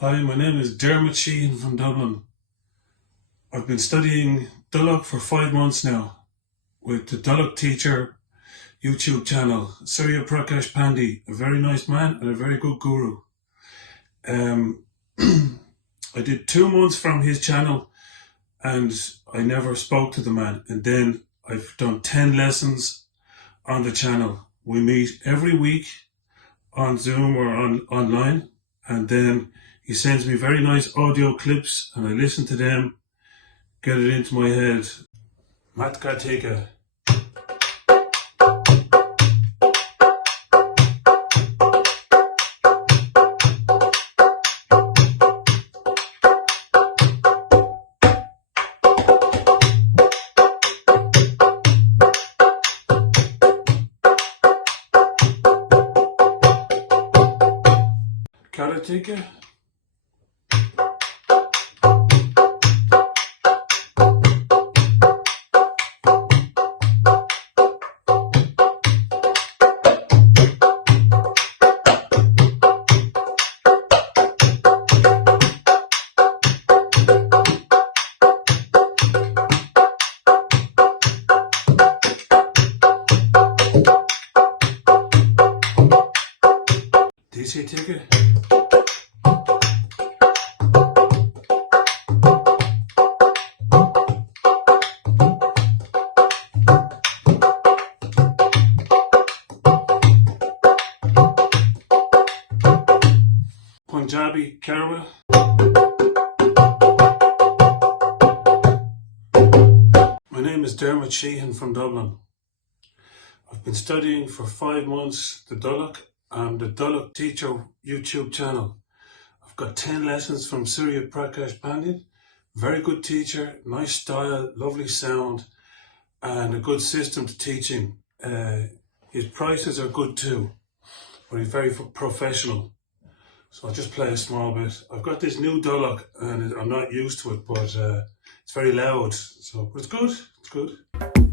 Hi, my name is Dermot Sheehan from Dublin. I've been studying Dholak for 5 months now with the Dholak Teacher YouTube channel. Surya Prakash Pandey, a very nice man and a very good guru. Um, I did 2 months from his channel and I never spoke to the man. And then I've done 10 lessons on the channel. We meet every week on Zoom or online, and then he sends me very nice audio clips and I listen to them, get it into my head. Matka Teka. Karateka. DC ticket. Punjabi Kerala. My name is Dermot Sheehan from Dublin. I've been studying for 5 months the Dholak and the Dholak Teacher YouTube channel. I've got 10 lessons from Surya Prakash Pandey. Very good teacher, nice style, lovely sound, and a good system to teaching. His prices are good too, but he's very professional. So I'll just play a small bit. I've got this new Dholak and I'm not used to it, but it's very loud. But it's good. It's good.